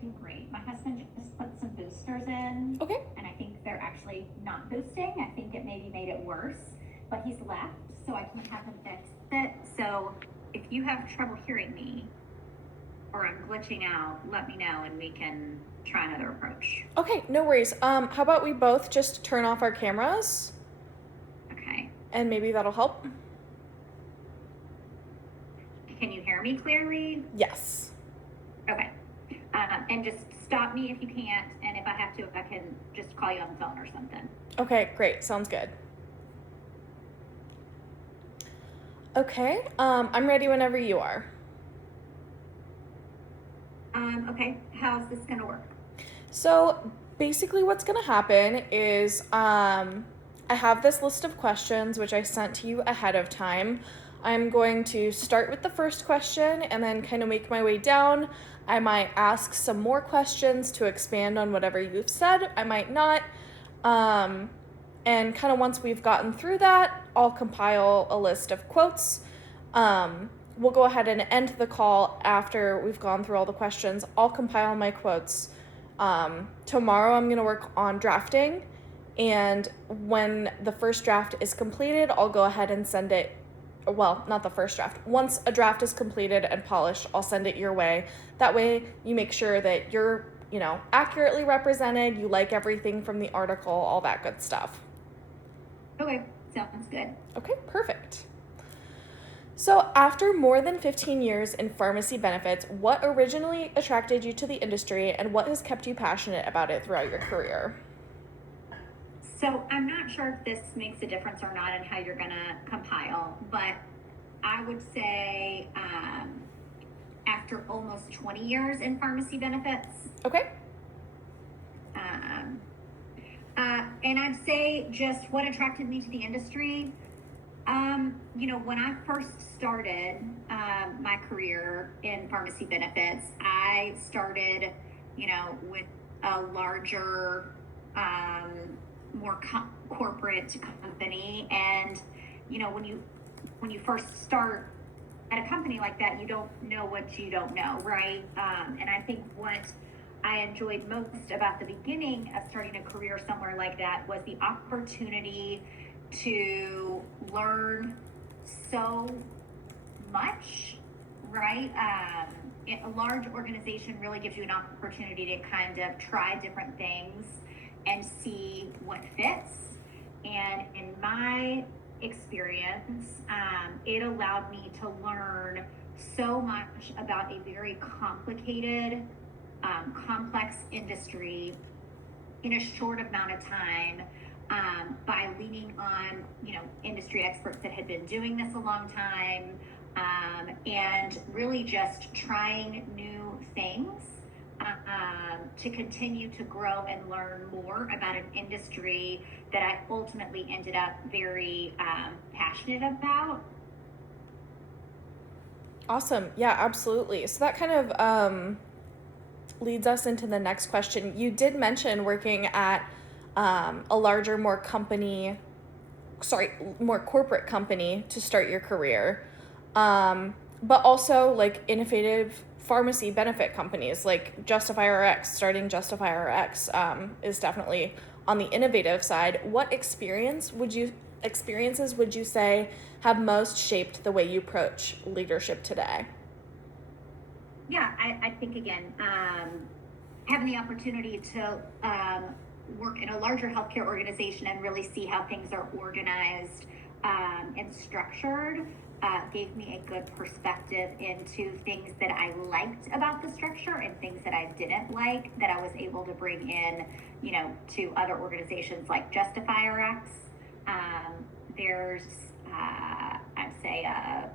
feel great. My husband just put some boosters in. Okay. And I think they're actually not boosting. I think it maybe made it worse, but he's left, so I can have him fix it. So if you have trouble hearing me or I'm glitching out, let me know and we can try another approach. Okay, no worries. How about we both just turn off our cameras? Okay. And maybe that'll help. Can you hear me clearly? Yes. Okay. And just stop me if you can't, and if I have to, I can just call you on the phone or something. Okay, great. Sounds good. Okay, I'm ready whenever you are. Okay, how's this gonna work? So basically what's going to happen is I have this list of questions which I sent to you ahead of time. I'm going to start with the first question and then kind of make my way down. I might ask some more questions to expand on whatever you've said. I might not. And kind of once we've gotten through that, I'll compile a list of quotes. We'll go ahead and end the call after we've gone through all the questions. I'll compile my quotes. Tomorrow I'm going to work on drafting, and when the first draft is completed, I'll go ahead and send it. Well, not the first draft. Once a draft is completed and polished, I'll send it your way. That way you make sure that you're, accurately represented, you like everything from the article, all that good stuff. Okay, sounds good. Okay, perfect. So after more than 15 years in pharmacy benefits, what originally attracted you to the industry and what has kept you passionate about it throughout your career? So I'm not sure if this makes a difference or not in how you're gonna compile, but I would say after almost 20 years in pharmacy benefits. Okay. And I'd say just what attracted me to the industry. When I first started my career in pharmacy benefits, I started, with a larger, more corporate company. And, when you first start at a company like that, you don't know what you don't know, right? And I think what I enjoyed most about the beginning of starting a career somewhere like that was the opportunity to learn so much, right? A large organization really gives you an opportunity to kind of try different things and see what fits. And in my experience, it allowed me to learn so much about a very complicated, complex industry in a short amount of time, by leaning on industry experts that had been doing this a long time, and really just trying new things to continue to grow and learn more about an industry that I ultimately ended up very passionate about. Awesome. Yeah, absolutely. So that kind of leads us into the next question. You did mention working at a larger, more corporate company to start your career, but also like innovative pharmacy benefit companies like Justify RX. Starting Justify RX is definitely on the innovative side. What experiences would you say have most shaped the way you approach leadership today? Yeah, I think again, having the opportunity to work in a larger healthcare organization and really see how things are organized and structured gave me a good perspective into things that I liked about the structure and things that I didn't like that I was able to bring in, to other organizations like Justify RX. There's, I'd say, a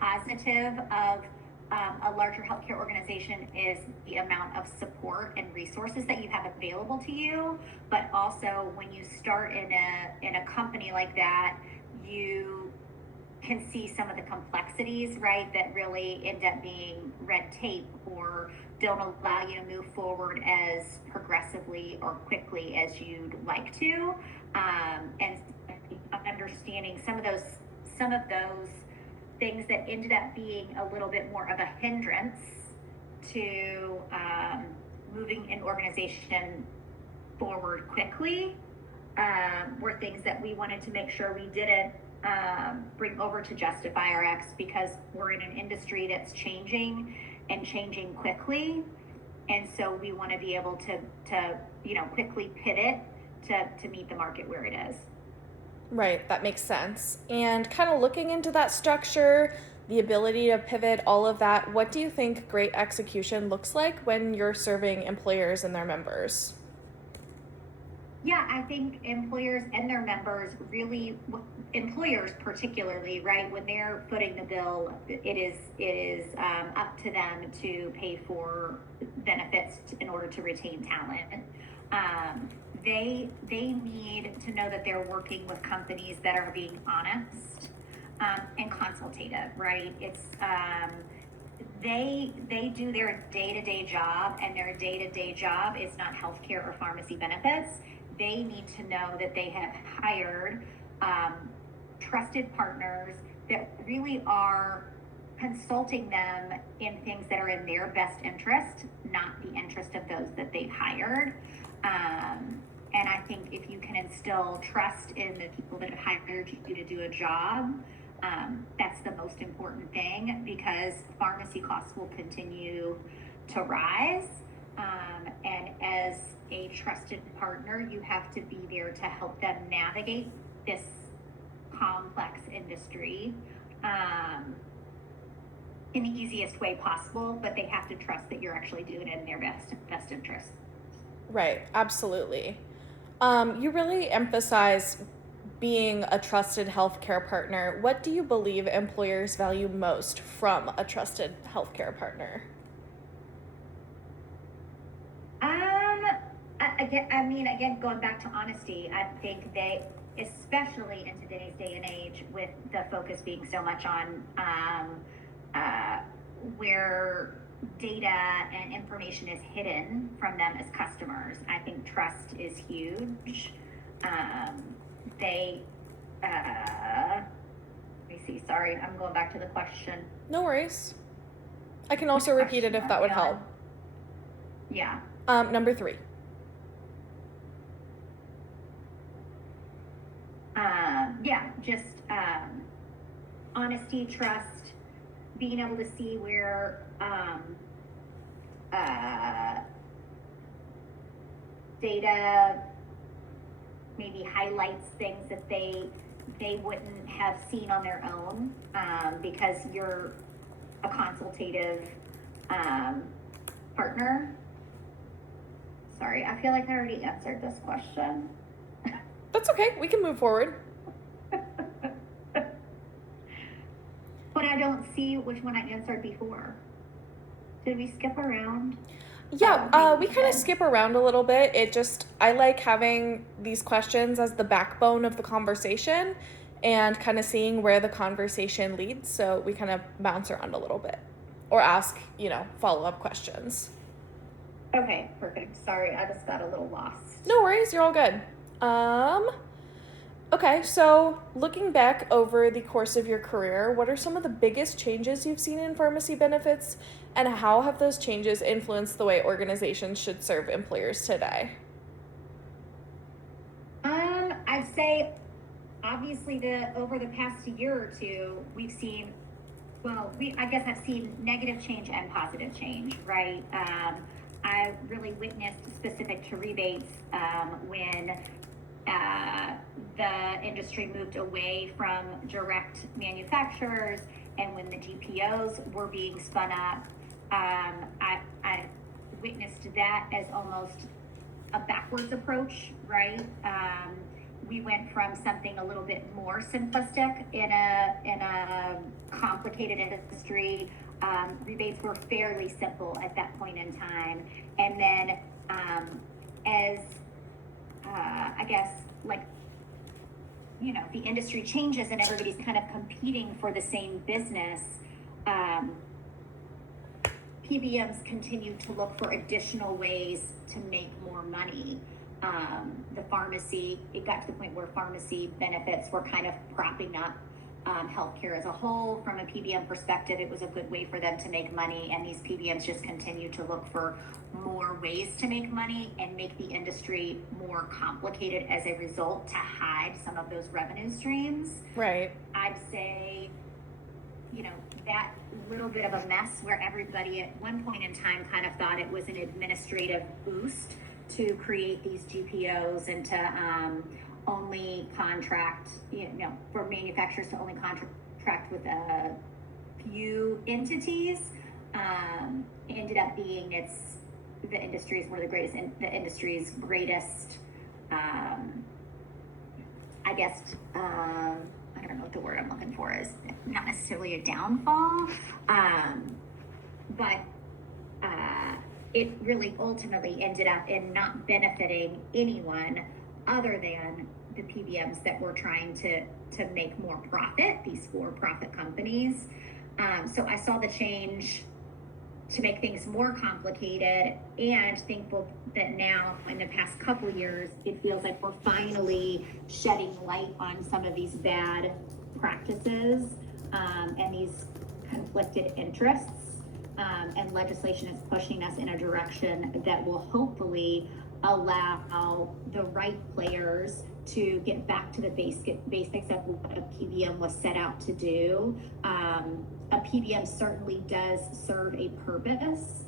positive of a larger healthcare organization is the amount of support and resources that you have available to you. But also, when you start in a company like that, you can see some of the complexities, right, that really end up being red tape or don't allow you to move forward as progressively or quickly as you'd like to. And understanding some of those things that ended up being a little bit more of a hindrance to moving an organization forward quickly were things that we wanted to make sure we didn't bring over to Justify RX, because we're in an industry that's changing and changing quickly. And so we want to be able to quickly pivot to meet the market where it is. Right, that makes sense. And kind of looking into that structure, the ability to pivot, all of that, what do you think great execution looks like when you're serving employers and their members? Yeah, I think employers and their members really, employers particularly, right, when they're footing the bill, it is up to them to pay for benefits in order to retain talent. They need to know that they're working with companies that are being honest and consultative, right? It's they do their day-to-day job, and their day-to-day job is not healthcare or pharmacy benefits. They need to know that they have hired trusted partners that really are consulting them in things that are in their best interest, not the interest of those that they've hired. And I think if you can instill trust in the people that have hired you to do a job, that's the most important thing, because pharmacy costs will continue to rise. And as a trusted partner, you have to be there to help them navigate this complex industry in the easiest way possible, but they have to trust that you're actually doing it in their best interest. Right, absolutely. You really emphasize being a trusted healthcare partner. What do you believe employers value most from a trusted healthcare partner? Again, going back to honesty, I think they, especially in today's day and age, with the focus being so much on where data and information is hidden from them as customers, I think trust is huge. Let me see, sorry, I'm going back to the question. No worries. I can also repeat it if that would help. Yeah. Number 3. Just honesty, trust, being able to see where data maybe highlights things that they wouldn't have seen on their own, because you're a consultative partner. Sorry, I feel like I already answered this question. That's okay. We can move forward. But I don't see which one I answered before. Did we skip around? Yeah, we kind of skip around a little bit. I like having these questions as the backbone of the conversation and kind of seeing where the conversation leads. So we kind of bounce around a little bit or ask, follow-up questions. Okay, perfect. Sorry, I just got a little lost. No worries, you're all good. Okay, so looking back over the course of your career, what are some of the biggest changes you've seen in pharmacy benefits, and how have those changes influenced the way organizations should serve employers today? I'd say obviously over the past year or two, we've seen, I guess I've seen negative change and positive change, right? I really witnessed, specific to rebates, when the industry moved away from direct manufacturers, and when the GPOs were being spun up, I witnessed that as almost a backwards approach, right? We went from something a little bit more simplistic in a complicated industry. Rebates were fairly simple at that point in time, and then as I guess, the industry changes and everybody's kind of competing for the same business, PBMs continue to look for additional ways to make more money. It got to the point where pharmacy benefits were kind of propping up healthcare as a whole. From a PBM perspective, it was a good way for them to make money, and these PBMs just continue to look for more ways to make money and make the industry more complicated as a result to hide some of those revenue streams. Right. I'd say, that little bit of a mess where everybody at one point in time kind of thought it was an administrative boost to create these GPOs and to only contract, for manufacturers to only contract with a few entities, ended up being the industry's one of the industry's greatest, I guess, I don't know what the word I'm looking for is, not necessarily a downfall, but it really ultimately ended up in not benefiting anyone other than the PBMs that were trying to make more profit, these for-profit companies. So I saw the change to make things more complicated, and thankful that now in the past couple years, it feels like we're finally shedding light on some of these bad practices and these conflicted interests. And legislation is pushing us in a direction that will hopefully allow the right players to get back to the basics of what a PBM was set out to do. A PBM certainly does serve a purpose,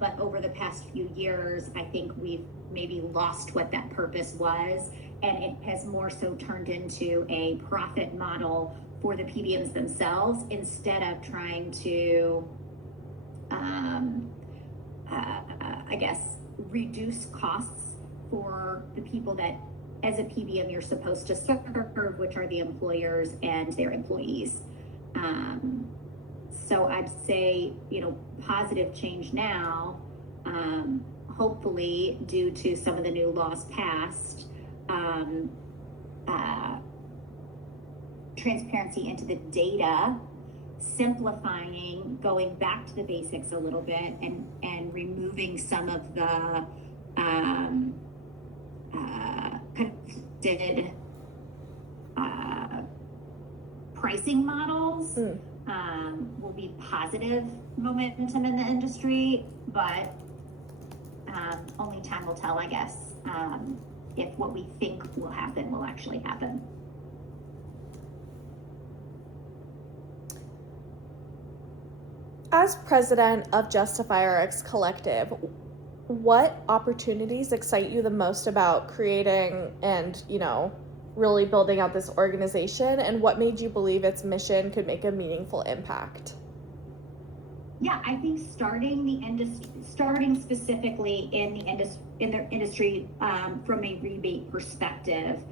but over the past few years, I think we've maybe lost what that purpose was, and it has more so turned into a profit model for the PBMs themselves instead of trying to, I guess, reduce costs for the people that, as a PBM, you're supposed to serve, which are the employers and their employees. So I'd say, positive change now, hopefully due to some of the new laws passed, transparency into the data, simplifying, going back to the basics a little bit, and removing some of the conflicted pricing models. Will be positive momentum in the industry, but only time will tell, I guess, if what we think will happen will actually happen. As president of Justify RX Collective, what opportunities excite you the most about creating and, really building out this organization, and what made you believe its mission could make a meaningful impact? Yeah, I think starting specifically in the industry from a rebate perspective,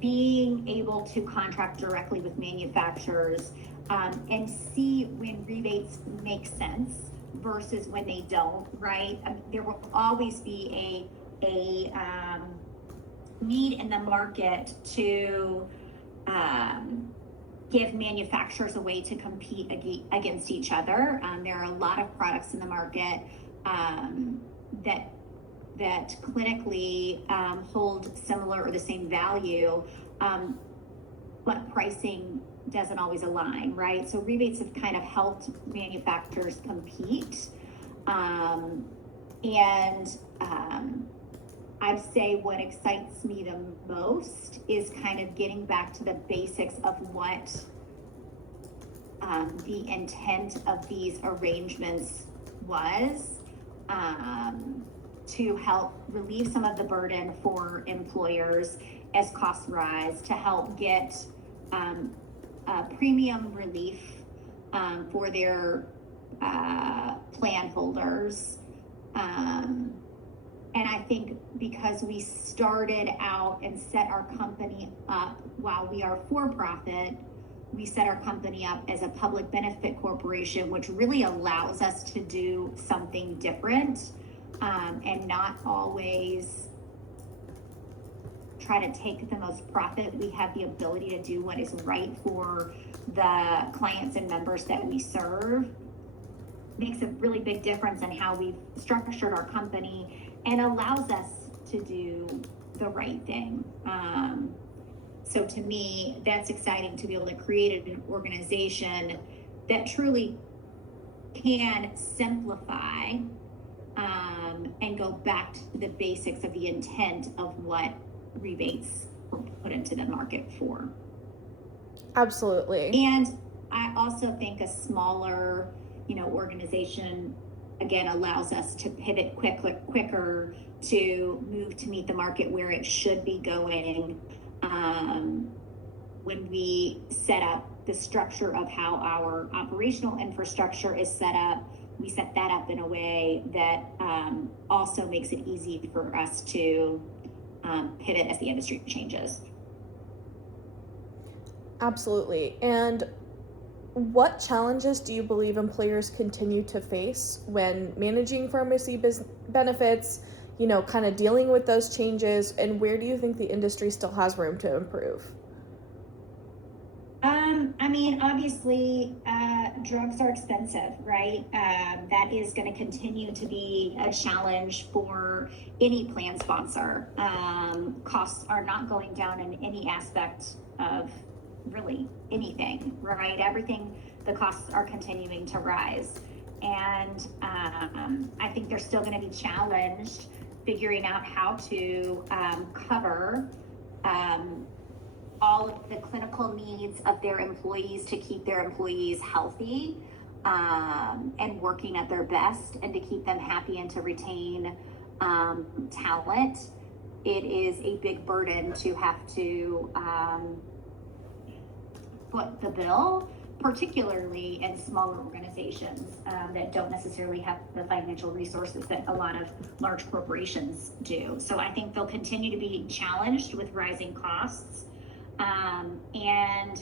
being able to contract directly with manufacturers and see when rebates make sense versus when they don't, right? There will always be a need in the market to give manufacturers a way to compete against each other. There are a lot of products in the market that clinically hold similar or the same value, but pricing doesn't always align, right? So rebates have kind of helped manufacturers compete. I'd say what excites me the most is kind of getting back to the basics of what the intent of these arrangements was, to help relieve some of the burden for employers as costs rise, to help get premium relief for their plan holders. And I think because we started out and set our company up while we are for profit, we set our company up as a public benefit corporation, which really allows us to do something different and not always try to take the most profit. We have the ability to do what is right for the clients and members that we serve. Makes a really big difference in how we've structured our company and allows us to do the right thing. So to me, that's exciting to be able to create an organization that truly can simplify and go back to the basics of the intent of what rebates were put into the market for. Absolutely. And I also think a smaller, organization, again, allows us to pivot quicker to move to meet the market where it should be going. When we set up the structure of how our operational infrastructure is set up, we set that up in a way that also makes it easy for us to pivot as the industry changes. Absolutely. And what challenges do you believe employers continue to face when managing pharmacy benefits, kind of dealing with those changes, and where do you think the industry still has room to improve? Obviously, drugs are expensive, right? That is going to continue to be a challenge for any plan sponsor. Costs are not going down in any aspect of really anything, right? Everything, the costs are continuing to rise. And I think they're still going to be challenged figuring out how to cover all of the clinical needs of their employees to keep their employees healthy and working at their best, and to keep them happy and to retain talent. It is a big burden to have to foot the bill, particularly in smaller organizations that don't necessarily have the financial resources that a lot of large corporations do. So I think they'll continue to be challenged with rising costs. And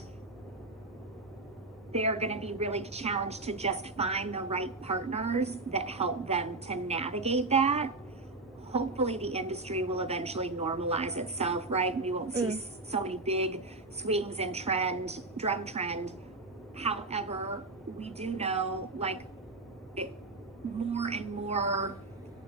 they're going to be really challenged to just find the right partners that help them to navigate that. Hopefully the industry will eventually normalize itself, right? We won't see so many big swings in drug trend. However, we do know more and more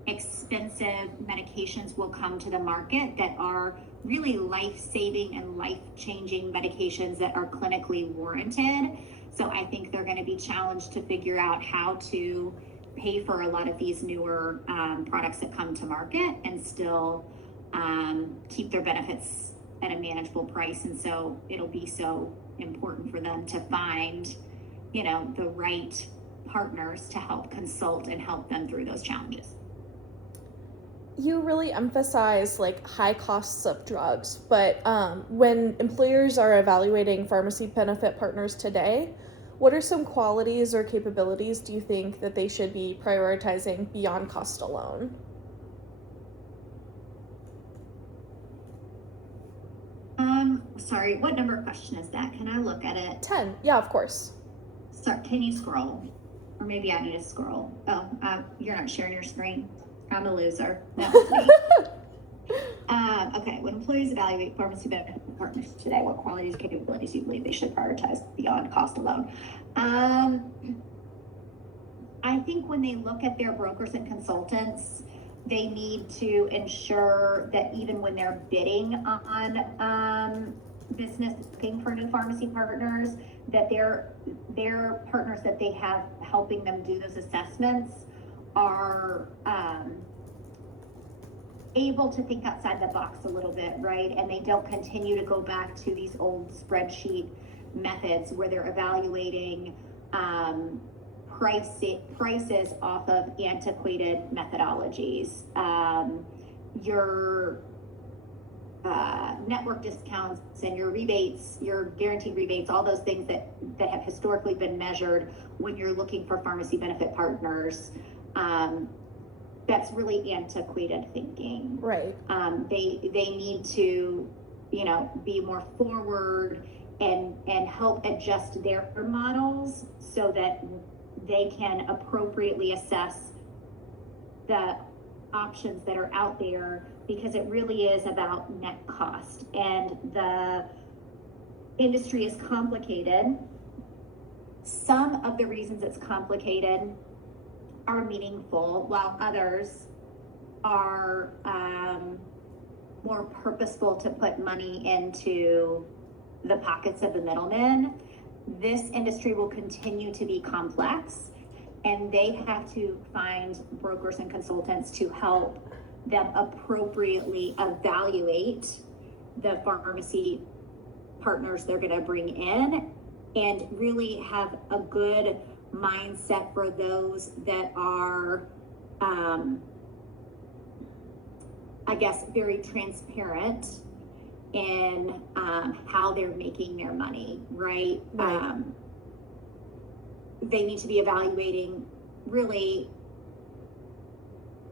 expensive medications will come to the market that are really life-saving and life-changing medications that are clinically warranted. So I think they're going to be challenged to figure out how to pay for a lot of these newer products that come to market and still keep their benefits at a manageable price. And so it'll be so important for them to find, the right partners to help consult and help them through those challenges. You really emphasize high costs of drugs, but when employers are evaluating pharmacy benefit partners today, what are some qualities or capabilities do you think that they should be prioritizing beyond cost alone? Sorry, what number question is that? Can I look at it? 10. Yeah, of course. Sorry, can you scroll? Or maybe I need to scroll. Oh, you're not sharing your screen. I'm a loser. That was me. Okay, when employees evaluate pharmacy benefit partners today, what qualities and capabilities do you believe they should prioritize beyond cost alone? I think when they look at their brokers and consultants, they need to ensure that even when they're bidding on business, looking for new pharmacy partners, that their partners that they have helping them do those assessments are able to think outside the box a little bit, right? And they don't continue to go back to these old spreadsheet methods where they're evaluating prices off of antiquated methodologies. Your network discounts and your rebates, your guaranteed rebates, all those things that have historically been measured when you're looking for pharmacy benefit partners. That's really antiquated thinking. Right. They need to, be more forward and help adjust their models so that they can appropriately assess the options that are out there, because it really is about net cost. And the industry is complicated. Some of the reasons it's complicated are meaningful, while others are more purposeful to put money into the pockets of the middlemen, this industry will continue to be complex, and they have to find brokers and consultants to help them appropriately evaluate the pharmacy partners they're going to bring in, and really have a good mindset for those that are, I guess, very transparent in how they're making their money, right? Right. They need to be evaluating really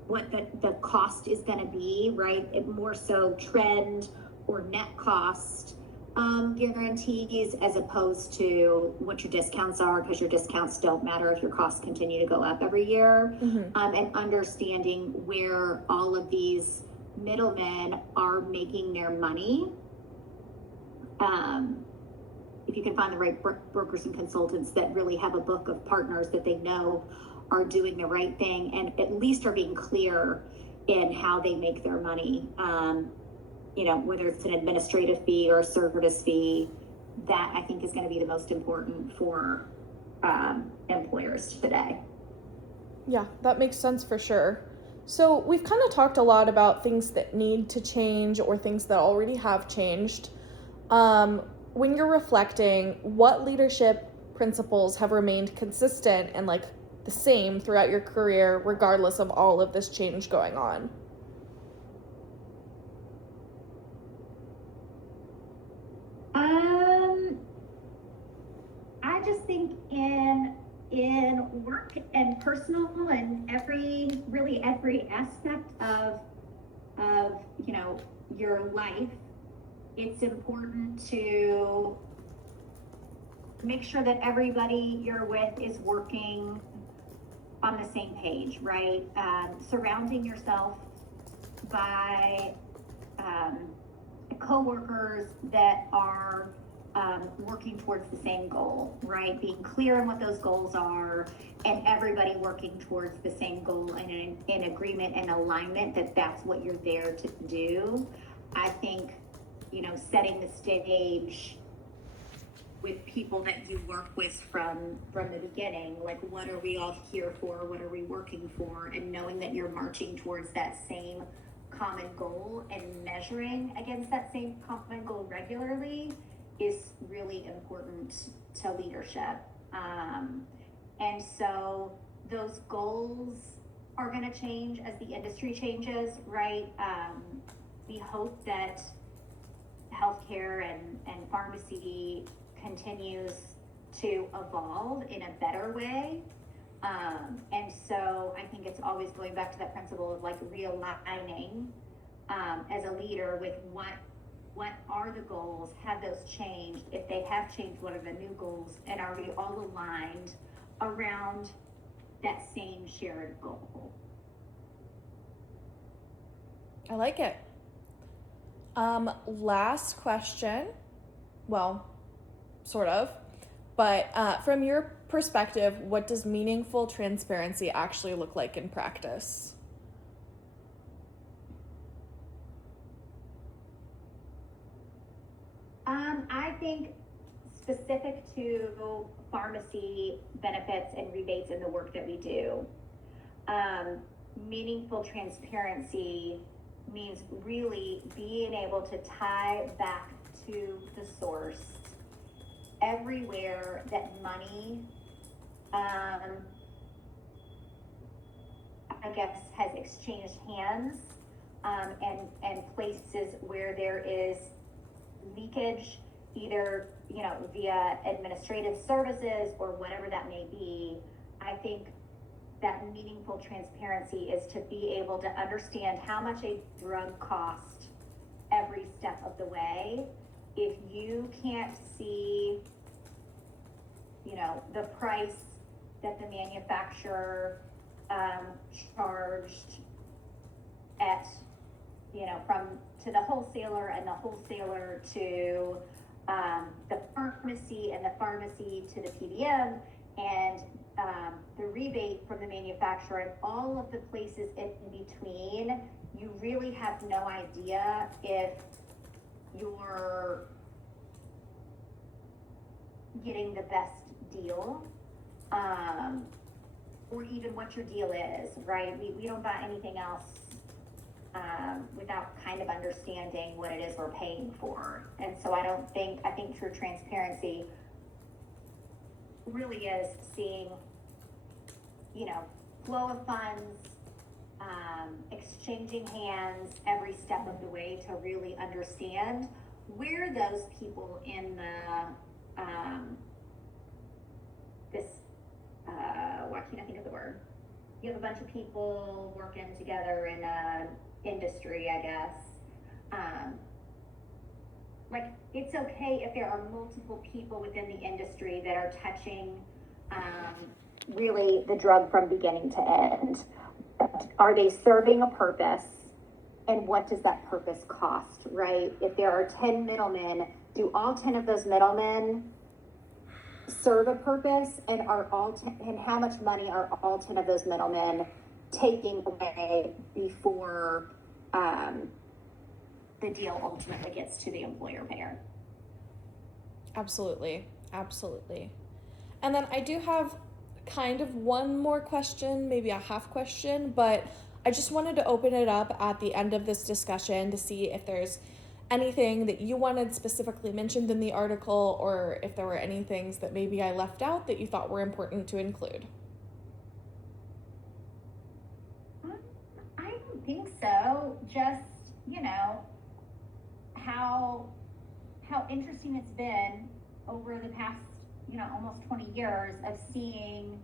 what the cost is going to be, right? It more so trend or net cost guarantees, as opposed to what your discounts are, because your discounts don't matter if your costs continue to go up every year. And understanding where all of these middlemen are making their money. If you can find the right brokers and consultants that really have a book of partners that they know are doing the right thing, and at least are being clear in how they make their money, whether it's an administrative fee or a service fee, that I think is going to be the most important for employers today. Yeah, that makes sense for sure. So we've kind of talked a lot about things that need to change or things that already have changed. When you're reflecting, what leadership principles have remained consistent and like the same throughout your career, regardless of all of this change going on? I just think in work and personal and every aspect of your life, it's important to make sure that everybody you're with is working on the same page, right? Surrounding yourself by coworkers that are working towards the same goal, right? Being clear on what those goals are, and everybody working towards the same goal and in agreement and alignment that that's what you're there to do. I think, setting the stage with people that you work with from the beginning, like, what are we all here for? What are we working for? And knowing that you're marching towards that same common goal and measuring against that same common goal regularly is really important to leadership. And so those goals are going to change as the industry changes, right? We hope that healthcare and pharmacy continues to evolve in a better way. And so I think it's always going back to that principle of like realigning as a leader with what are the goals, have those changed? If they have changed, what are the new goals? And are we all aligned around that same shared goal? I like it. Last question. Well, sort of. But from your perspective, what does meaningful transparency actually look like in practice? I think specific to pharmacy benefits and rebates and the work that we do, meaningful transparency means really being able to tie back to the source everywhere that money, I guess, has exchanged hands, and places where there is leakage, either via administrative services or whatever that may be. I think that meaningful transparency is to be able to understand how much a drug costs every step of the way. If you can't see the price that the manufacturer charged at from to the wholesaler, and the wholesaler to the pharmacy, and the pharmacy to the PBM, and the rebate from the manufacturer and all of the places in between, you really have no idea if you're getting the best deal, or even what your deal is, right? We don't buy anything else without kind of understanding what it is we're paying for. And so I think true transparency really is seeing, flow of funds, exchanging hands every step of the way to really understand where those people in the, why can't I think of the word? You have a bunch of people working together in a industry, I guess. It's okay if there are multiple people within the industry that are touching, really the drug from beginning to end. Are they serving a purpose? And what does that purpose cost, right? If there are 10 middlemen, do all 10 of those middlemen serve a purpose? And and how much money are all 10 of those middlemen taking away before the deal ultimately gets to the employer payer? Absolutely. Absolutely. And then I do have kind of one more question, maybe a half question, but I just wanted to open it up at the end of this discussion to see if there's anything that you wanted specifically mentioned in the article, or if there were any things that maybe I left out that you thought were important to include. I don't think so. Just, how interesting it's been over the past, almost 20 years of seeing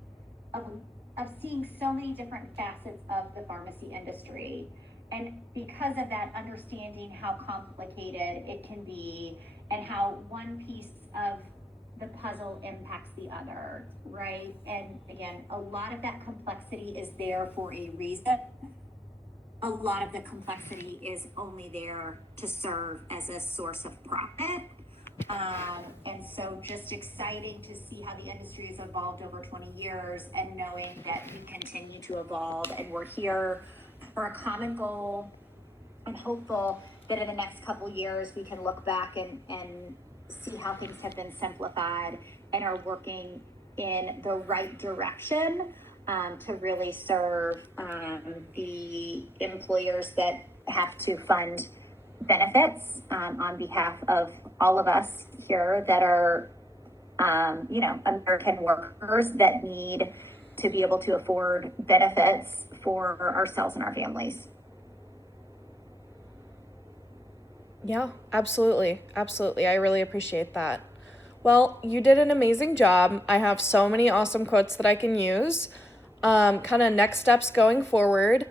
so many different facets of the pharmacy industry. And because of that, understanding how complicated it can be and how one piece of the puzzle impacts the other, right? And again, a lot of that complexity is there for a reason. A lot of the complexity is only there to serve as a source of profit. And so just exciting to see how the industry has evolved over 20 years and knowing that we continue to evolve and we're here for a common goal. I'm hopeful that in the next couple years we can look back and see how things have been simplified and are working in the right direction to really serve the employers that have to fund benefits on behalf of all of us here that are, American workers that need to be able to afford benefits for ourselves and our families. Yeah, absolutely. Absolutely. I really appreciate that. Well, you did an amazing job. I have so many awesome quotes that I can use. Kind of next steps going forward.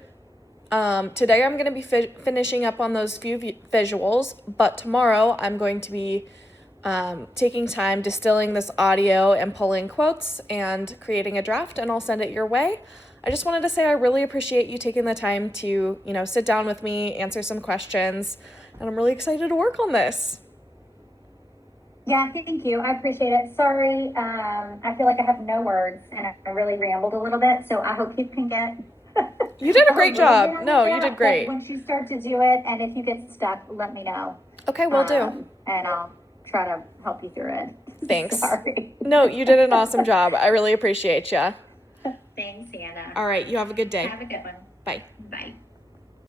Today I'm going to be finishing up on those few visuals, but tomorrow I'm going to be taking time distilling this audio and pulling quotes and creating a draft, and I'll send it your way. I just wanted to say I really appreciate you taking the time to, sit down with me, answer some questions, and I'm really excited to work on this. Yeah, thank you. I appreciate it. Sorry, I feel like I have no words and I really rambled a little bit, so I hope you can get... You did a great job. No, you did great. Once you start to do it, and if you get stuck, let me know. Okay, will do. And I'll try to help you through it. Thanks. Sorry. No, you did an awesome job. I really appreciate you. Thanks, Anna. All right, you have a good day. Have a good one. Bye.